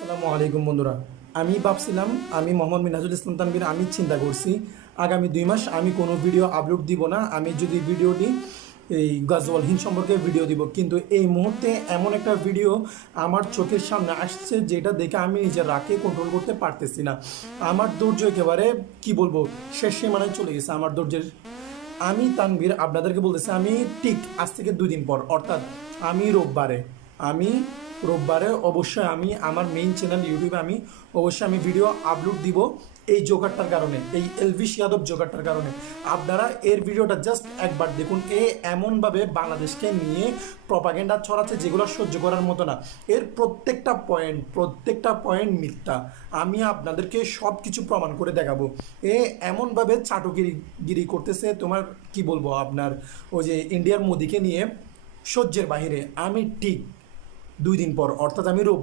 আসসালামু আলাইকুম বন্ধুরা। আমি ভাবছিলাম আমি মোহাম্মদ মিনহাজুল ইসলাম তানভীর আমি চিন্তা করছি আগামী 2 মাস আমি কোনো ভিডিও আপলোড দিব না। আমি যদি ভিডিও দিই এই গাজওয়াল হিন্দ সম্পর্কে ভিডিও দিব, কিন্তু এই মুহূর্তে এমন একটা ভিডিও আমার চোখের সামনে আসছে যেটা দেখে আমি নিজের রাগকে কন্ট্রোল করতে পারতেছি না। আমার ধৈর্য একেবারে কি বলবো শেষ সীমানায় চলে গেছে আমার ধৈর্যের। আমি তানভীর আপনাদেরকে বলতেছি আমি ঠিক আজ থেকে 2 দিন পর অর্থাৎ আমি আমি রোববারে অবশ্যই আমি আমার মেইন চ্যানেল ইউটিউবে আমি অবশ্যই আমি ভিডিও আপলোড দিব। এই জোকারটার কারণে, এই এলভিশ যাদব জোকারটার কারণে আপনারা এর ভিডিওটা জাস্ট একবার দেখুন। এমনভাবে বাংলাদেশকে নিয়ে প্রপাগেন্ডা ছড়াচ্ছে যেগুলো সহ্য করার মতো না। এর প্রত্যেকটা পয়েন্ট মিথ্যা। আমি আপনাদেরকে সব কিছু প্রমাণ করে দেখাবো। এমনভাবে চাটুগিরি করতেছে, তোমার কি বলবো, আপনার ওই যে ইন্ডিয়ার মোদিকে নিয়ে সহ্যের বাহিরে। আমি ঠিক 2 দিন পর অর্থাৎ আমি